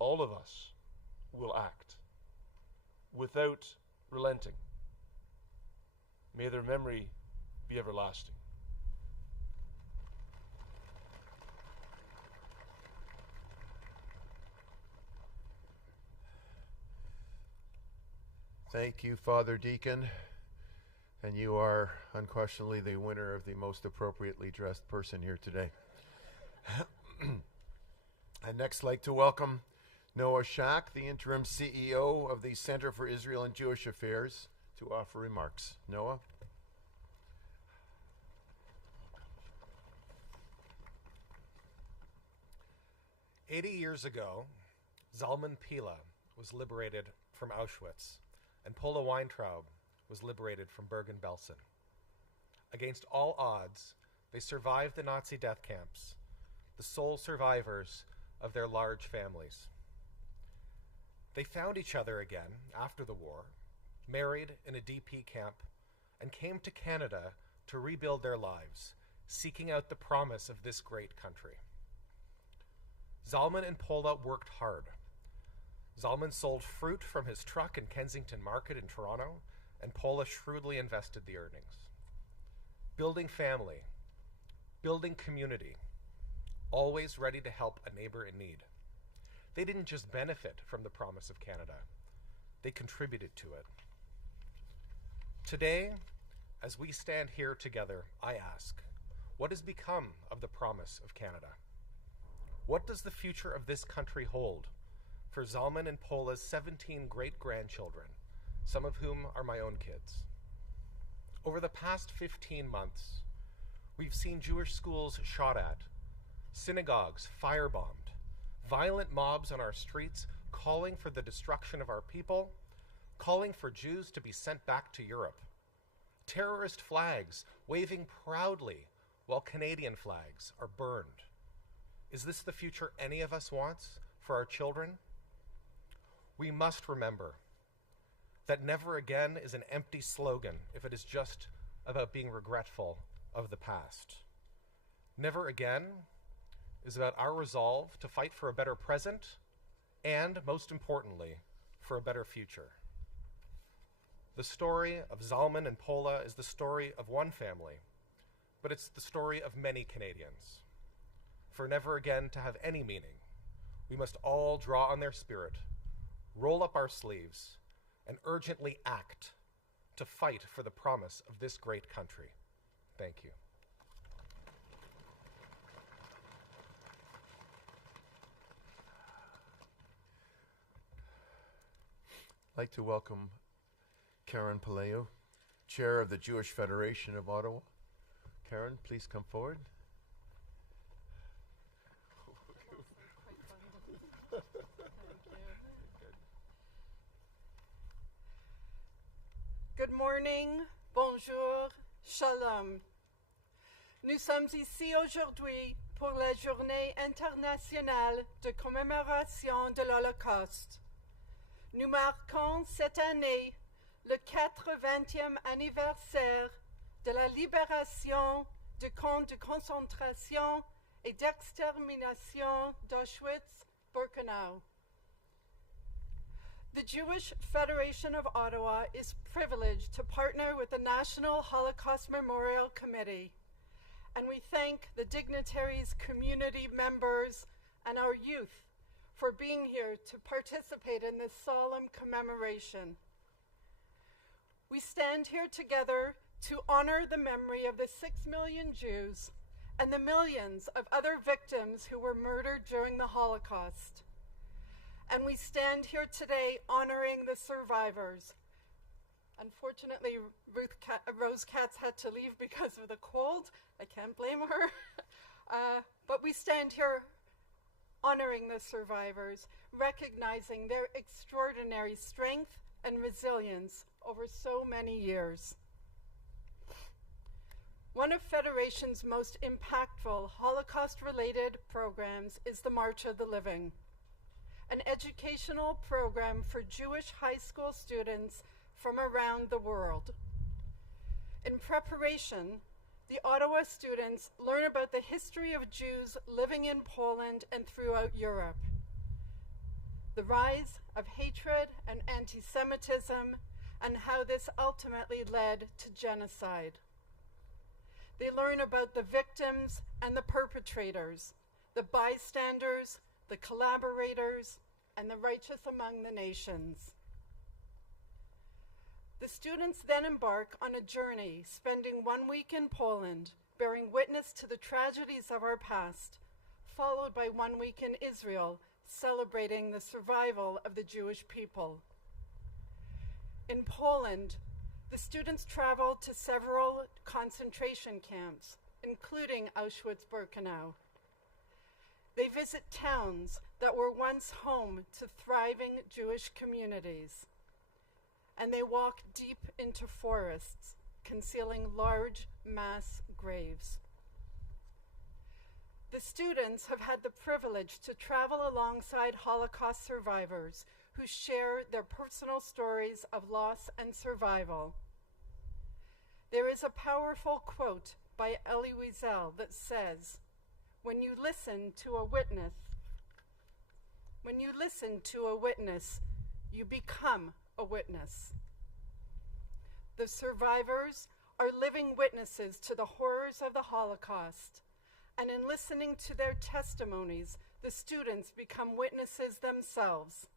All of us will act without relenting. May their memory be everlasting. Thank you, Father Deacon. And you are unquestionably the winner of the most appropriately dressed person here today. I'd next like to welcome Noah Shack, the interim CEO of the Center for Israel and Jewish Affairs, to offer remarks. Noah? "80 years ago, Zalman Pila was liberated from Auschwitz, and Pola Weintraub was liberated from Bergen-Belsen. Against all odds, they survived the Nazi death camps, the sole survivors of their large families. They found each other again after the war, married in a DP camp, and came to Canada to rebuild their lives, seeking out the promise of this great country. Zalman and Pola worked hard. Zalman sold fruit from his truck in Kensington Market in Toronto, and Pola shrewdly invested the earnings. Building family, building community, always ready to help a neighbor in need. They didn't just benefit from the promise of Canada, they contributed to it. Today, as we stand here together, I ask, what has become of the promise of Canada? What does the future of this country hold for Zalman and Pola's 17 great-grandchildren, some of whom are my own kids? Over the past 15 months, we've seen Jewish schools shot at, synagogues firebombed, violent mobs on our streets calling for the destruction of our people, calling for Jews to be sent back to Europe, terrorist flags waving proudly while Canadian flags are burned. Is this the future any of us wants for our children? We must remember that never again is an empty slogan if it is just about being regretful of the past. Never again is about our resolve to fight for a better present and, most importantly, for a better future. The story of Zalman and Pola is the story of one family, but it's the story of many Canadians. For never again to have any meaning, we must all draw on their spirit, roll up our sleeves, and urgently act to fight for the promise of this great country. Thank you. I'd like to welcome Karen Palayo, Chair of the Jewish Federation of Ottawa. Karen, please come forward. Good morning, bonjour, shalom. Nous sommes ici aujourd'hui pour la Journée internationale de commémoration de l'Holocauste. Nous marquons cette année le 80e anniversaire de la libération du camp de concentration et d'extermination d'Auschwitz-Birkenau. The Jewish Federation of Ottawa is privileged to partner with the National Holocaust Memorial Committee, and we thank the dignitaries, community members, and our youth for being here to participate in this solemn commemoration. We stand here together to honor the memory of the 6 million Jews and the millions of other victims who were murdered during the Holocaust. And we stand here today honoring the survivors. Unfortunately, Rose Katz had to leave because of the cold. I can't blame her. But we stand here honoring the survivors, recognizing their extraordinary strength and resilience over so many years. One of Federation's most impactful Holocaust-related programs is the March of the Living, an educational program for Jewish high school students from around the world. In preparation, the Ottawa students learn about the history of Jews living in Poland and throughout Europe, the rise of hatred and anti-Semitism, and how this ultimately led to genocide. They learn about the victims and the perpetrators, the bystanders, the collaborators, and the righteous among the nations. The students then embark on a journey, spending 1 week in Poland, bearing witness to the tragedies of our past, followed by 1 week in Israel, celebrating the survival of the Jewish people. In Poland, the students traveled to several concentration camps, including Auschwitz-Birkenau. They visit towns that were once home to thriving Jewish communities, and they walk deep into forests, concealing large mass graves. The students have had the privilege to travel alongside Holocaust survivors who share their personal stories of loss and survival. There is a powerful quote by Elie Wiesel that says, when you listen to a witness, you become a witness. The survivors are living witnesses to the horrors of the Holocaust, and in listening to their testimonies, the students become witnesses themselves.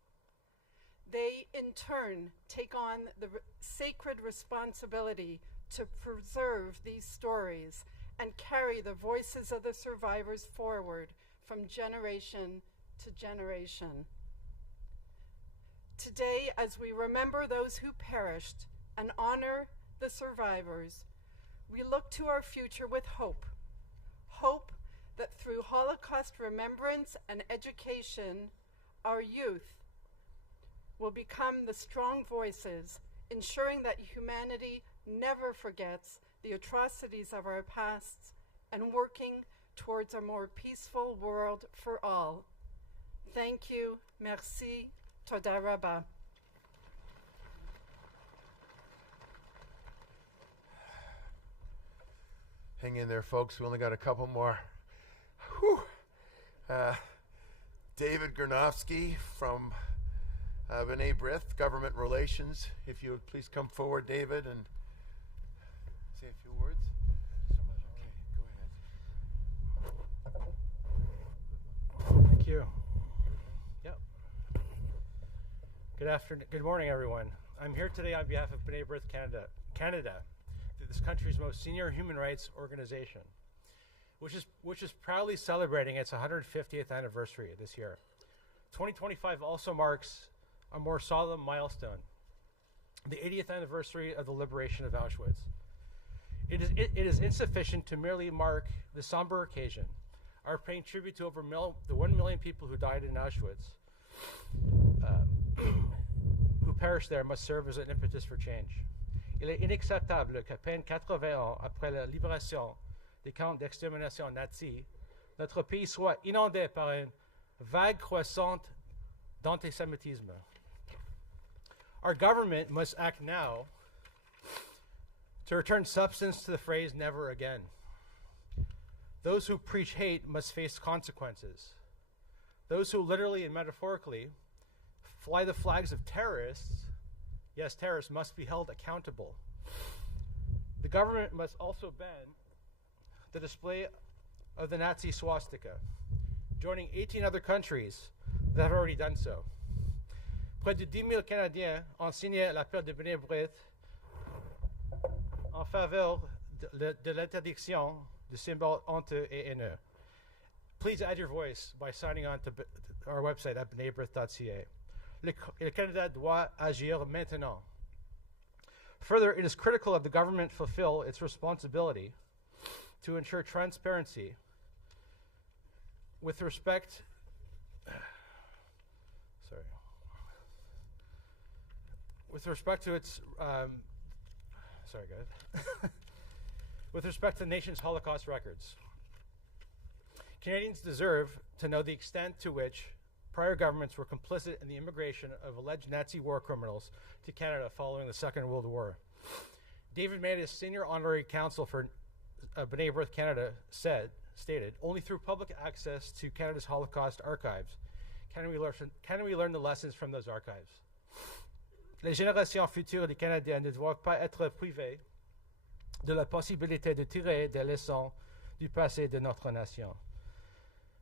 They, in turn, take on the sacred responsibility to preserve these stories and carry the voices of the survivors forward from generation to generation. Today, as we remember those who perished and honor the survivors, we look to our future with hope. Hope that through Holocaust remembrance and education, our youth will become the strong voices, ensuring that humanity never forgets the atrocities of our pasts and working towards a more peaceful world for all. Thank you. Merci. Toda rabba. Hang in there, folks. We only got a couple more. Whew. David Gurnovsky from B'nai B'rith, Government Relations. If you would please come forward, David, and say a few words. Okay, go ahead. Thank you. Yep. Good morning, everyone. I'm here today on behalf of B'nai B'rith Canada, this country's most senior human rights organization, which is proudly celebrating its 150th anniversary this year. 2025 also marks a more solemn milestone, the 80th anniversary of the liberation of Auschwitz. It is insufficient to merely mark the somber occasion. Our paying tribute to over the 1 million people who died in Auschwitz, who perished there, must serve as an impetus for change. Il est inacceptable qu'à peine 80 ans après la libération des camps d'extermination nazis, notre pays soit inondé par une vague croissante d'antisémitisme. Our government must act now to return substance to the phrase never again. Those who preach hate must face consequences. Those who literally and metaphorically fly the flags of terrorists, yes, terrorists, must be held accountable. The government must also ban the display of the Nazi swastika, joining 18 other countries that have already done so. Près de 10 000 Canadiens ont signé l'appel de B'nai B'rith en faveur de l'interdiction de symboles honteux et haineux. Please add your voice by signing on to our website at bnaibrith.ca. Le Canada doit agir maintenant. Further, it is critical that the government fulfill its responsibility to ensure transparency with respect to its with respect to the nation's Holocaust records. Canadians deserve to know the extent to which prior governments were complicit in the immigration of alleged Nazi war criminals to Canada following the Second World War. David Maida, senior honorary counsel for B'nai B'rith Canada, stated, only through public access to Canada's Holocaust archives can we learn the lessons from those archives. Les générations futures des Canadiens ne doivent pas être privées de la possibilité de tirer des leçons du passé de notre nation.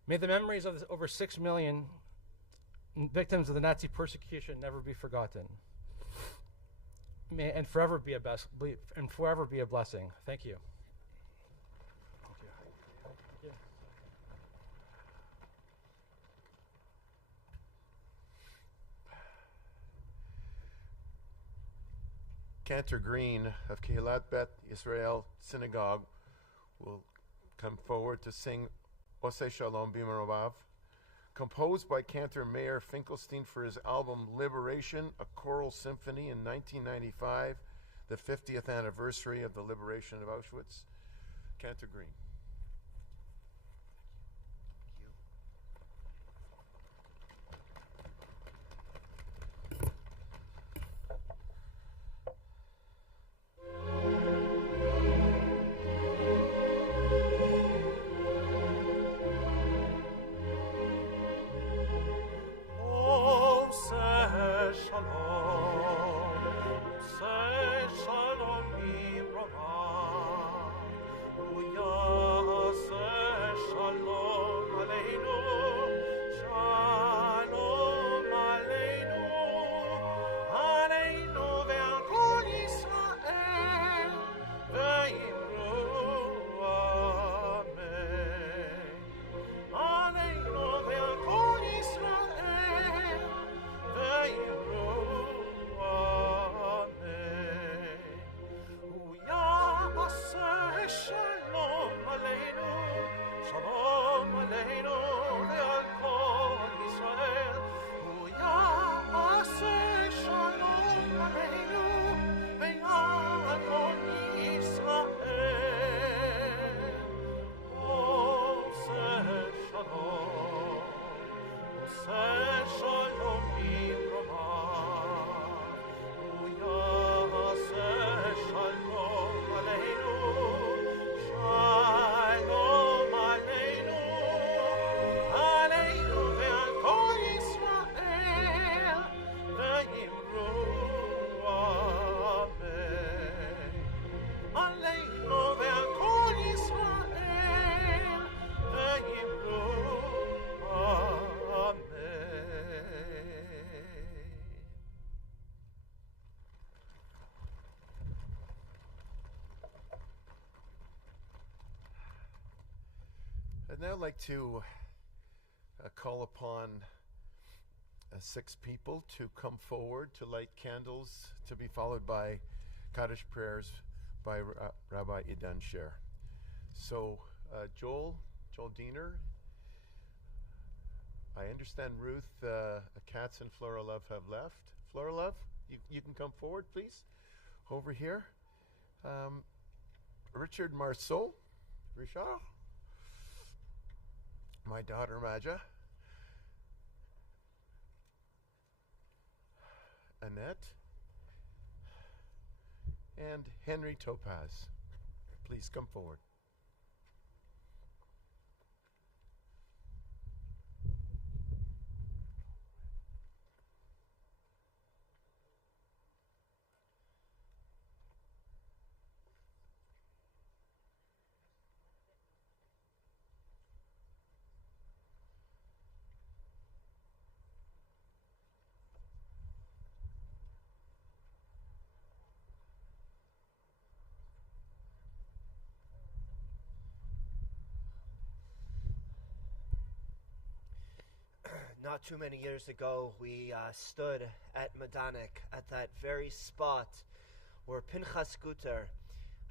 May the memories of the over 6 million victims of the Nazi persecution never be forgotten. and forever be a blessing. Thank you. Cantor Green of Kehilat Beth Israel Synagogue will come forward to sing Oseh Shalom B'Merav, composed by Cantor Meir Finkelstein for his album Liberation, a choral symphony in 1995, the 50th anniversary of the liberation of Auschwitz. Cantor Green. I'd now like to call upon 6 people to come forward to light candles, to be followed by Kaddish prayers by Rabbi Idan Sher. So Joel Diener, I understand Ruth Katz and Flora Love have left. Flora Love, you can come forward, please, over here. Richard Marceau, Richard, my daughter Maja, Annette, and Henry Topaz. Please come forward. Not too many years ago, we stood at Medanik, at that very spot where Pinchas Guter,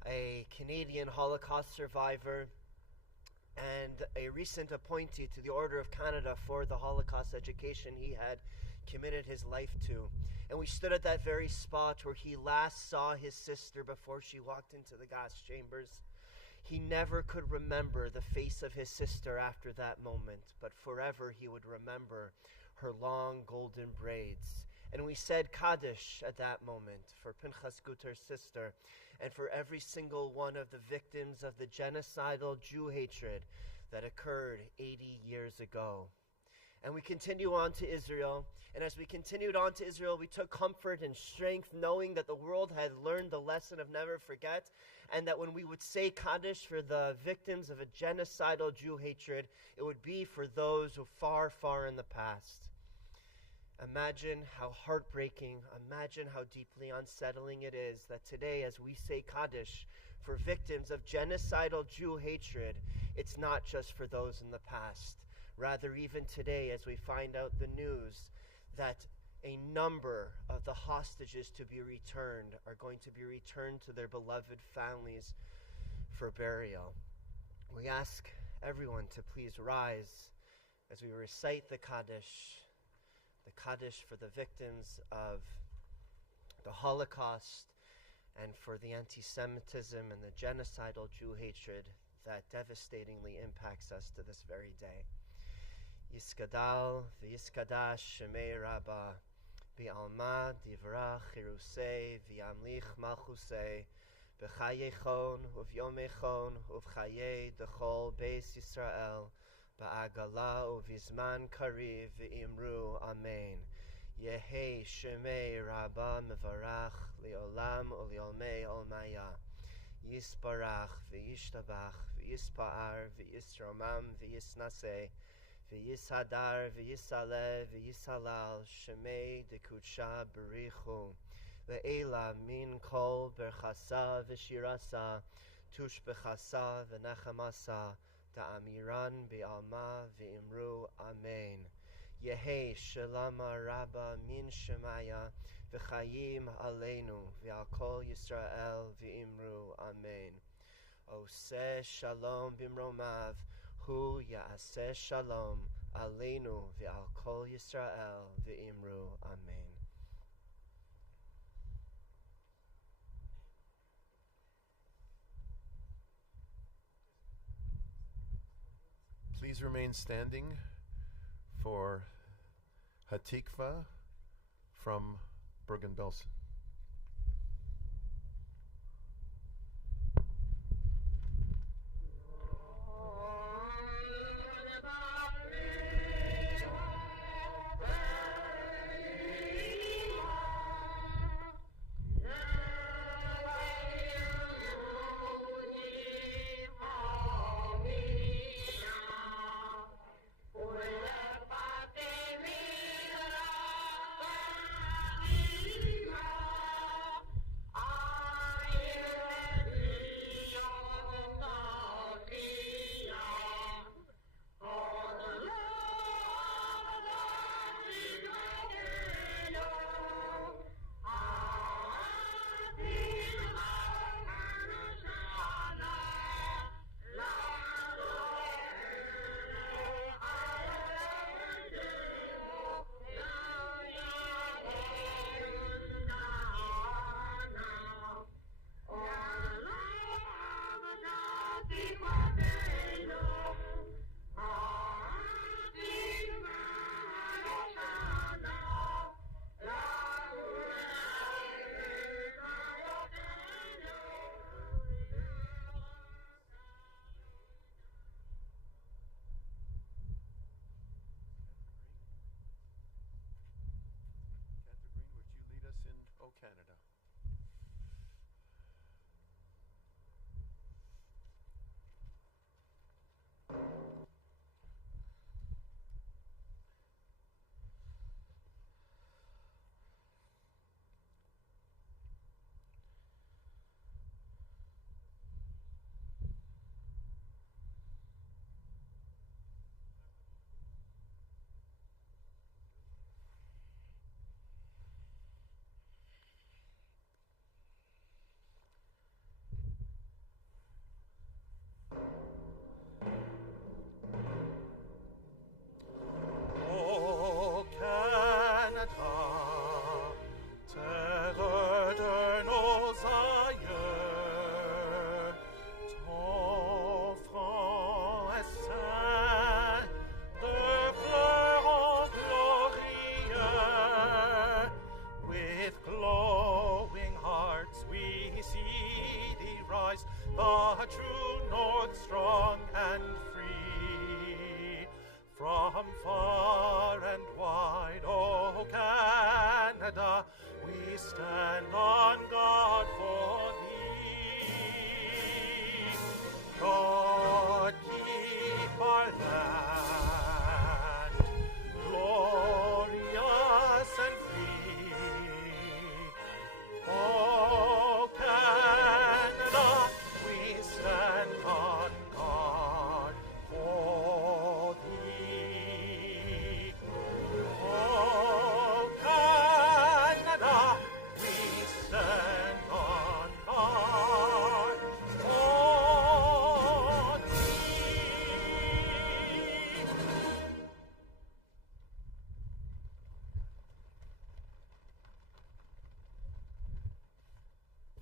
a Canadian Holocaust survivor and a recent appointee to the Order of Canada for the Holocaust education he had committed his life to. And we stood at that very spot where he last saw his sister before she walked into the gas chambers. He never could remember the face of his sister after that moment, but forever he would remember her long golden braids. And we said Kaddish at that moment for Pinchas Guter's sister and for every single one of the victims of the genocidal Jew hatred that occurred 80 years ago. And we continue on to Israel. And as we continued on to Israel, we took comfort and strength knowing that the world had learned the lesson of never forget, and that when we would say Kaddish for the victims of a genocidal Jew hatred, it would be for those who far, far in the past. Imagine how heartbreaking, imagine how deeply unsettling it is that today, as we say Kaddish for victims of genocidal Jew hatred, it's not just for those in the past. Rather, even today, as we find out the news that a number of the hostages to be returned are going to be returned to their beloved families for burial. We ask everyone to please rise as we recite the Kaddish for the victims of the Holocaust and for the anti-Semitism and the genocidal Jew hatred that devastatingly impacts us to this very day. Yiskadal v'yiskadash shemei Rabbah bi'alma divrach chirusei v'yamlich malchusei b'chayechon uvyomechon uv'chayei dechol beis Yisrael ba'agala uvizman kariv v'imru amen. Yehi shemei Rabbah mevarach li'olam u'li'olmei olmaya. Yisbarach v'yishtabach v'yispa'ar v'yisromam v'yisnaseh v'yishadar v'yisaleh v'yisalal shemei dekudsha berichu le'ela min kol berchasa v'shirasa tush bechasa v'nachamasa da'amiran bi'alma v'imru amen. Yehi shalama rabba min shemaya v'chayim aleinu v'al kol Yisrael v'imru amen. Oseh shalom bimromav hu ya'aseh shalom aleinu v'al kol Yisrael v'imru amen. Please remain standing for Hatikva from Bergen-Belsen. Thank you.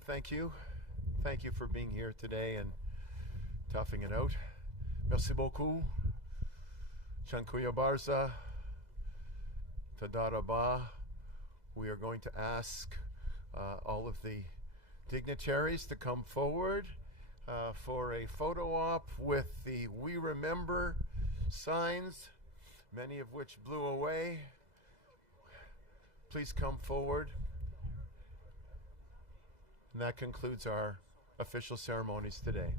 thank you. Thank you for being here today and toughing it out. Merci beaucoup. Chankuya Barza. Tadaraba. We are going to ask all of the dignitaries to come forward for a photo op with the We Remember signs, many of which blew away. Please come forward. And that concludes our official ceremonies today.